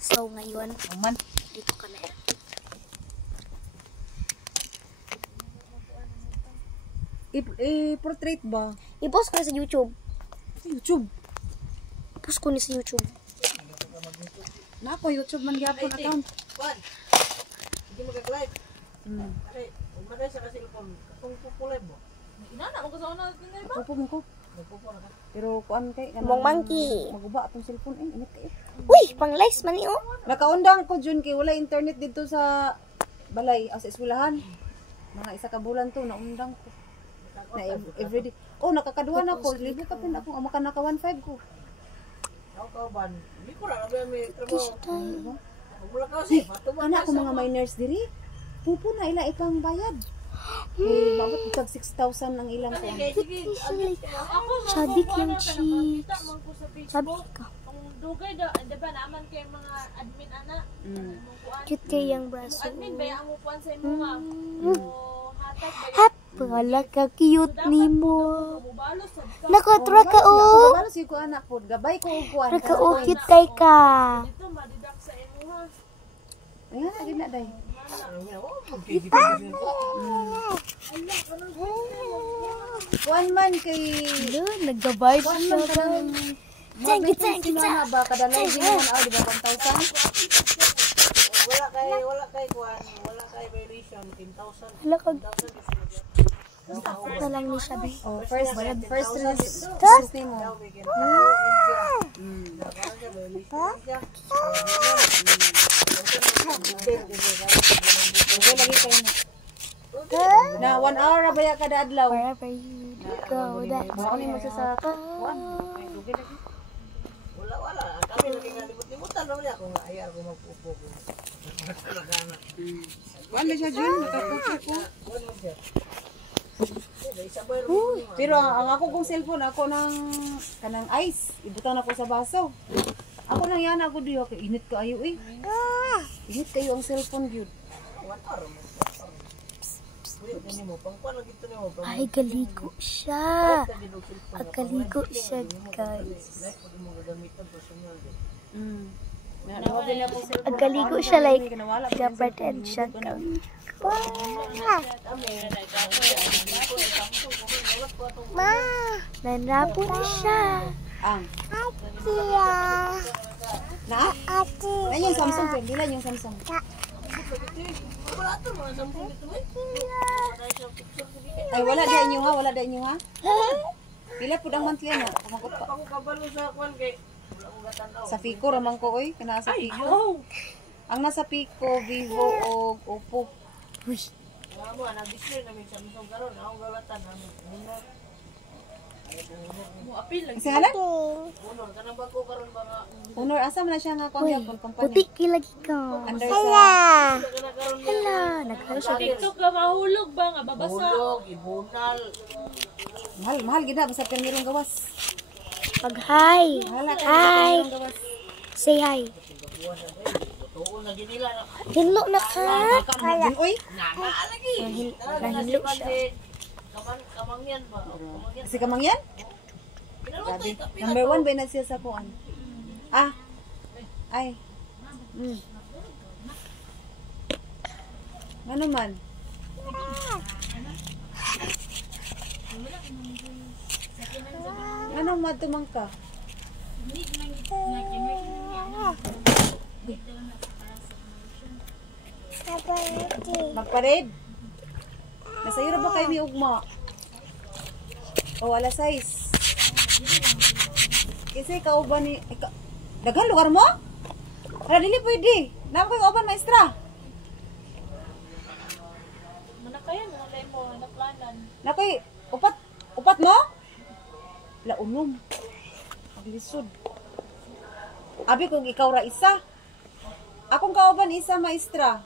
So ngayon, Man. dito kami. I-portrait ba? I-post ko na sa YouTube. Sa YouTube. I-post ko na sa YouTube. Na ako, YouTube man gyapon account. Hindi mag-live. Ay, umaday sa cellphone. Kung live mo. Inana mo ko sa una tingnan ba? Opo mo ko. Nagpupo na ka. Pero kuan kay Mong monkey. maguba atong cellphone init kay. Uy, pang lives man niyo. Nakaundang ko jud kay wala internet dito sa balay as eskwelahan. Mga isa ka bulan to naundang ko. Na everyday. Oh, nakakaduha na ko. Libre ka pin ako maka naka 1.5 ko. Ako kauban. Hindi ko ra may trabaho. Wala ka Si, kasi. ana ko mga minors diri. Pupo na ila ipang bayad. Eh, mabot tag 6,000 ang ilang ko. Sabi yung cheeks. Sabi ka. Dugay da, diba naman kay mga admin ana. Cute kay yung braso. Admin ba ang upuan sa imo nga. Hatag ba Hap, wala ka cute ni mo. mubalos sa Nako, tra ka o. Balo si ko anak po. Gabay ko og kuan. Tra ka o, cute kay ka. dito madidak sa imo ha. Ayan na gina day. Kuan man kay Hello, nag-vibe kuan siya man ba? kanang Thank you, thank you, na ba kada live mo na di ba 1,000? Wala kay kuan, wala kay violation 10,000. Hala ka. Na lang ni siya ba? Oh, first name mo. Okay lagi kayo na 1 hour ra ba ya kada adlaw? Wherever you go, that's Mao ni mo siya sa kuan. Wala. Kami lagi libot-libutan na wala ako nga ayar ko magpupo ko. Wala siya Jun, nakatutok ko. Wala siya. Pero ang ako kong cellphone ako nang kanang ice, ibutang ako sa baso. Ako nang yan ako diyo kay init kaayo eh. Init kayo ang cellphone gyud. 1 hour mo. Ini mo pangkuan lagi to nimo. Ay, galigo siya. Agaligo siya, guys. Mo gagamitan personal. Nawala na ko cellphone. Agaligo siya like pretend siya kang Ma, nanapo na siya. Ang Tia. na? Ate. Ay yung Samsung pwede lang yung Samsung. Wala to mga sampung dito eh. Ay wala di inyo ha, wala di inyo ha. Pila pud ang monthly na? Kumagot pa. Ako kabalo sa kuan kay wala ko gatan-aw. Sa Pico ramang ko oy, kana sa Pico. Ang nasa Pico, Vivo o Oppo. Uy, Mo nag-display na may Samsung karon, ako galatan namin. Mo apil lagi. Kasi hala? Honor kanang bago karon mga Honor asa man na siya nga kung uy, yapon puti company. kay lagi ka. Under Hala. kana karon Hala, nagkano siya. TikTok ka mahulog ba nga babasa. hulog, ibunal. Mahal gina basta permirong gawas. Pag-hi. Hala ka Hi. permirong gawas. Say hi. Tuon na ginila na. Hinlo na ka. Din oy. Nana lagi. Nahilo siya. Kamangyan ba? Kamangyan. Kasi kamang yan? Pinalutay ka. Number 1 ba na siya sa kuan? Ah. Ay. Ano man? Ano matumang ka? Magpared? Nasa ira ba kayo ni ugma? O alas 6? Kasi ikaw ba ni... Dagan lugar mo? Para dili pwede. Naman kayo open maestra. Manakayan mo lay mo naplanan. Nakoy, upat mo? Launom. Aglisod. Abi kung ikaw ra isa. Akong kauban isa maestra.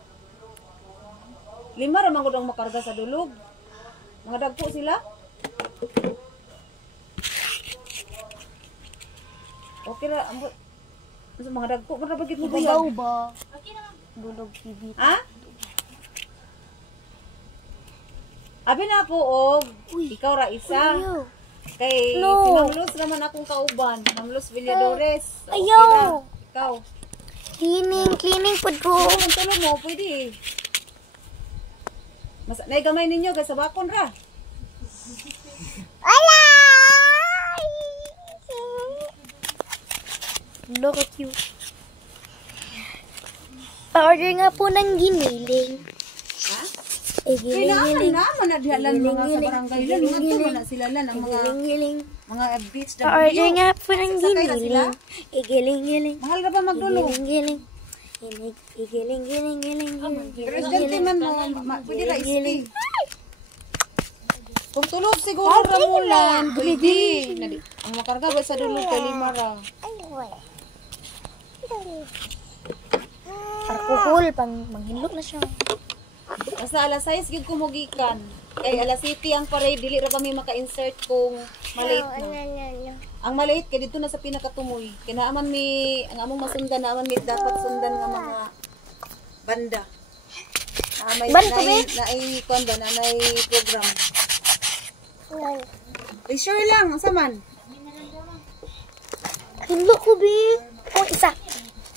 5 ra man gud ang makarga sa dulog. Mga dagko sila. Okay ra ambot. Sa mga dagko man ra bagid mo Ibabaw buyan. ba? Dulog TV. Ha? Abi na po og ikaw ra isa. Ayaw. Kay No. si Ma'am Luz naman akong kauban. Ma'am Luz Villadores. Okay Ayaw. ra. Ikaw. Cleaning food ko. Kung tulog mo, pwede eh. Mas, naigamay ninyo, guys, sa bakon ra. Wala! Look at you. Order nga po ng giniling. Ha? Giling-giling. Kailangan na diha lang mga sa barangay lan. Nga na sila lan ang Giling-giling. mga beach Order nga po ng Sakay na sila? giniling. Giling-giling. Mahal ka ba magdulo? Giling-giling. Giling-giling. Pero estudyante man mo, pwede ra ispi. Kung tulog siguro ra mo lan, pwede. Ang makarga ba sa dulo kay lima ra. Alcohol, pang manghilok na siya. Basta alas 6 gyud ko mogikan. Kay alas 7 ang parade dili ra ba mi maka-insert kung malate na. Ang malate kay dito na sa pinakatumoy. Kinaaman mi ang among masundan naaman mi dapat sundan nga mga banda. May naay kon ba naay program. Ay sure lang, asa man? Hilok ko, bi. O, isa.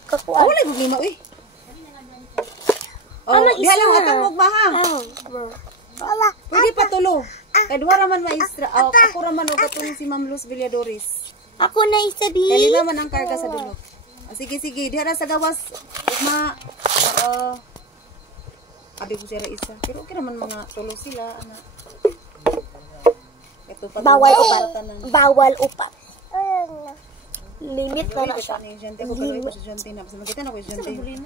Kakuan. Wala gud lima uy. Oh, diha lang atang mugmahang. Wala. Pwede pa tulo. Kay duha ra man maestra. Ako ra man og katong si Ma'am Luz Villadores. Ako na isa, bi. Kaya lima man ang karga sa dulo. Sige, diha ra sa gawas. Ugma. Abi ko sira isa. Pero okay naman mga tulo sila. Ito pa Bawal upat. Limit na na siya. Ako tuloy ko sa Jonte na. Basta makita na ko sa Jonte.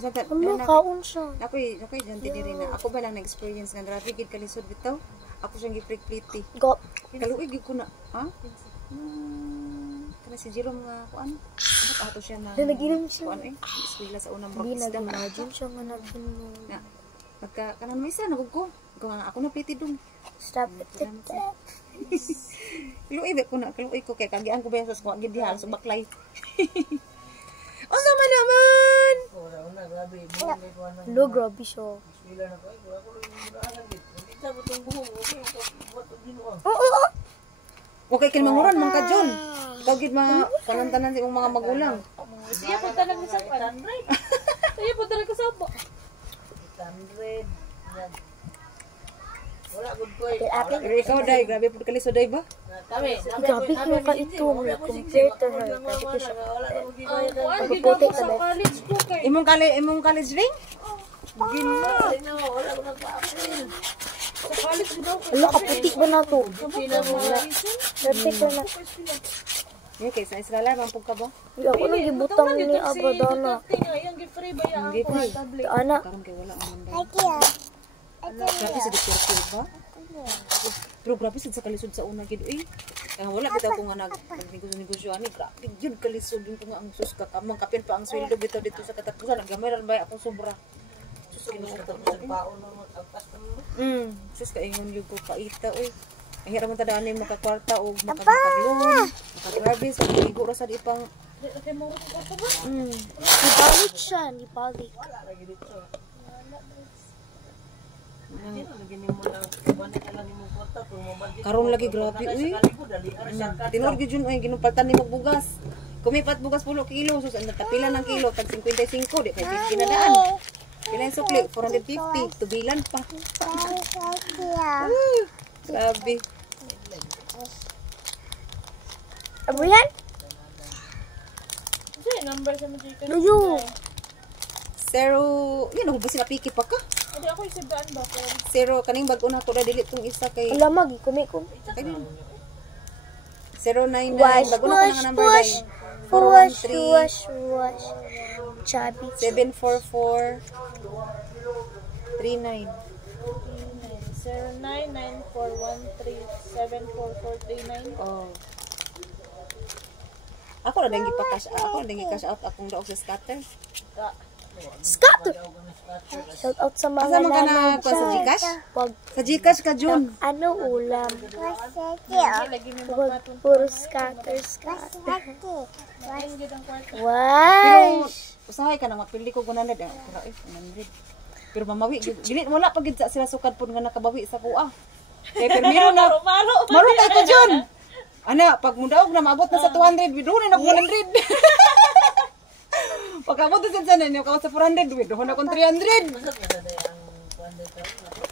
Ano kaon siya? Ako'y Jonte diri na. Ako ba lang na-experience nga grabe gid kalisod bitaw. Ako siyang giprik-pliti. Go. Kaluoy gid ko na. Ha? Kana si Jerome nga kuan. Ato siya na. Nag-inom siya. Kuan eskwela sa unang Hindi broadcast daw. nag-imagine siya nga nag-inom. Na. Magka kanan may isa nagug ko. Ako na pliti dong. Stop it. Kaluoy ba ko na. Kaluoy ko kay kagian ko ba sa kuan gid diha sa baklay. O sama naman. Lo, grabe siya. Oo. Okay kay manguran man ka Jon. Ikaw gid mga kanantanan sa imong mga magulang. Siya po talaga sa 100. Siya po talaga sa 100. Wala good ko eh. Pero ikaw day, grabe pud kalisod day ba? Kami. Grabe ko ka ito. May compare to her. Grabe ko siya. Ang ginawa ko sa college ko kay. Imong college ring? Wala ko nagpa-apply. Sa college ko daw. Wala, kaputik ba na to? Perfect ba na? Okay, sa eskwela man pud ka ba? Ako nang gibutang ni Abadana. Yung free ba yung portable? Ana. Karon kay wala ang grabe sa doktor ba? Pero grabe sa kalisod sa una gid eh. Kaya wala bitaw ko nga nag-negosyo ani, grabe gyud kalisod ko nga ang sus ka kamang kapin pa ang sweldo bitaw dito sa katapusan gamay ra ba ako sobra. Sus kinatapos paon mo agpas mo. Sus kaingon gyud ko kaita oy. Ang hira man tadaan ni makakwarta o makapagloon, makagrabe sa ligo ra sa di pang Nibalik siya. Nibalik. Karon lagi grabe uy. Tinor gyud yun ay ginumpaltan ni magbugas. Kumipat bugas 10 kilo sus ang tapila ng kilo tag 55 di kay kinadaan. Pila yung sukli 450 tubilan pa. Grabe. Abo yan? Kasi number sa Magica. Luyo. Zero, yun ako ba sila piki pa ka? Hindi ako isibaan ba ko. Zero, kaning bago na ko na dili tong isa kay Alamag, kumikom. 099, Wash, bago na ko wash, na number wash. 9. Wash, 413 wash, wash. Chubby. 744 39. 099413744439. Oh. Ako na dingi pa cash out. Ako na dingi cash out akong daog sa scatter. Scatter! Shout out sa mga Asa man ka na nanon kuha sa dyan. Gcash? Pag Sa Gcash ka Jun. ano ulam? Lagi mo Wag puro scatter, scatter. magpapingid ang kwarto. Wow! Usahay ka na mapili ko 100 eh. 100. Pero mamawi dili wala pa gid sila sukad pud nga nakabawi sa kuha. Kay permiro na maro tayo ko Jun. Ana, pag mudaog na maabot na sa 200, biduli na 100. Pagkabot sa sana niyo ka sa 400 with doon akong 300. Masap na sa day ang kuwan day karon.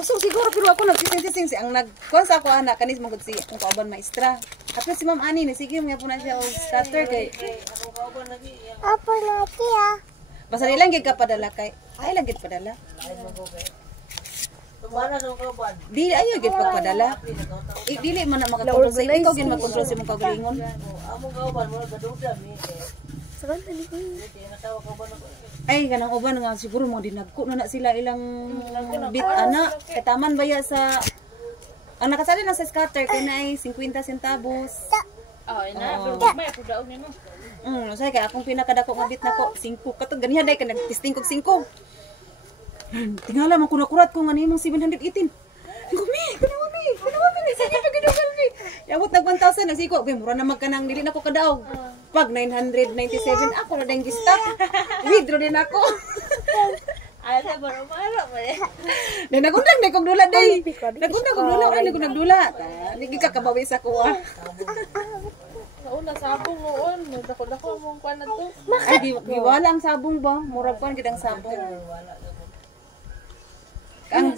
Kusog siguro pero ako nagsising si ang nagkuan sa ako anak kanis mangod si ang kauban maestra. Apil si Ma'am Ani ni sige mga po na siya og starter kay. Ako kauban lagi yang Apa lagi ya? Basta nilang gid ka padala kay. Ay lang gid padala. lain mo ko kay. Tumana sa kauban. Dili ayo gid pagpadala. Dili man na makakontrol sa ikaw gid magkontrol sa imong kaugalingon. Amo kauban mo gaduda mi kay. Sakan tadi ko. Kay natawa kauban ako. Ay kanang uban nga siguro mo dinagko na sila ilang bit ana. Kay taman baya sa ang nakasali na sa scatter kay na ay 50 centavos. Oh, ina, pero may daon nimo. Say kay akong pinakadako nga bit nako 5 katong ganiha day ka nagtesting kog 5. Tingala man ko nakurat ko nga nimong 718. Gumi, kanawami ni sige pa gid mi. Yabot nag 1,000 nagsiko, kay mura na magkanang dili nako kadaog. Pag 997 ako na dang gi-stop. Withdraw din ako. Ay, sa baro-baro ba eh. Dai nagundang day kog dula day. Nagundang kog dula ay nagundang dula. Ligi ka kabawi sa kuha. Sa una sabong noon, dako-dako mong kuan na to. Ay giwala ang sabong ba? Murag kuan gid ang sabong. Ang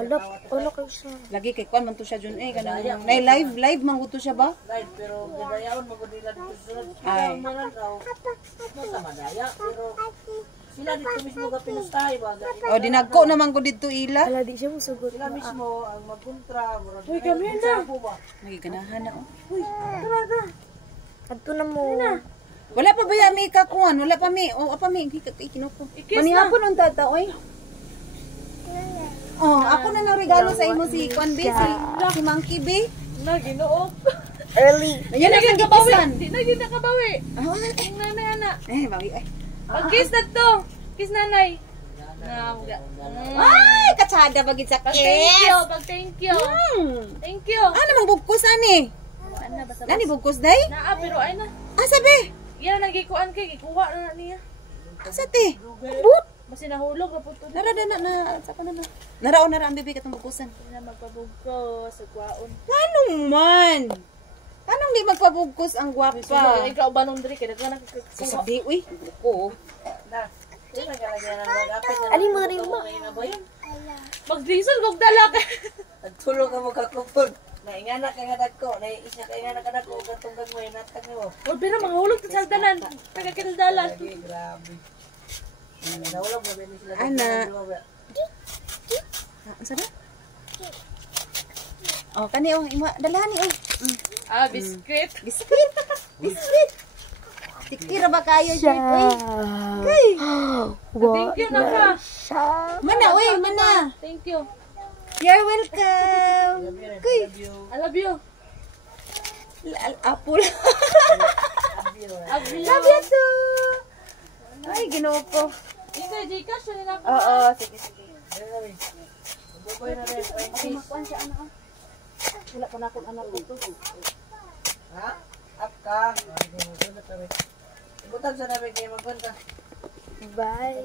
Alok, ulo kayo siya. lagi kay kuan man to siya jud eh kanang nay live man gud to siya ba? Live pero gidayaon mo gud nila dito sa Ay. manan raw. Sa madaya pero sila dito mismo ga pinustahay ba. O dinagko naman ko didto ila. Wala di siya musugot. Sila mismo ang magkontra murag. Uy, kami na. May ganahan na oh. Adto na mo. Wala pa ba ya mi ka kuan? Wala pa mi. O apa mi kinuko. Manihapon on tata oy. Oh, ako na nang regalo sa imo si Kwan B, si Monkey B. Na ginoo. Early. Ayun na kang gikisan. Di na gyud nakabawi. Oh, Ang nanay ana. bawi ay. Pag-kiss na to. Kiss nanay. Na mga. Ay, katsada bagid sa Thank kiss. you, thank you. Thank you. Ano mang bugkos ani? Ana basta. Nani bugkos day? Naa pero ay na. Sabi. Yan ang gikuan kay gikuha na niya. Asa ti? But. Basi nahulog na po to. Nara na sa na. Naraon na ang bibi katong bugkosan. Na magpabugko sa kwaon. Anong man? Anong di magpabugkos ang gwapa? Ikaw ba nung diri kay nagka Sasabi, uy, ko. Na. Sila galagyan ang magapit na. Ali mo rin mo. Magdisol kog dala kay. Nagtulog ka mo kakupon. Naingana ka nga dagko, naisa ka ingana ka dagko gatong gagmay natag nimo. Wala pero mahulog sa sagdanan. Taga-kindalan. Grabe. Nawala mo ba sila? Ana. Sana? Oh, kani oh, imo dalahan ni oh. Ah, biskuit. Biskuit. Biskuit. Tikira ba kayo siya? Kay. Thank you na ka. Mana oy, mana. Thank you. You're welcome. Kay. I love you. Apple. Love you too. Ay, ginoo ko. Ikaw, Gcash, yun na ako. Oo, sige. Buboy na rin. Kuan siya anak. Wala pa na akong anak ko. Ha? Up ka. Butang sa namin kayo magpunta. Bye.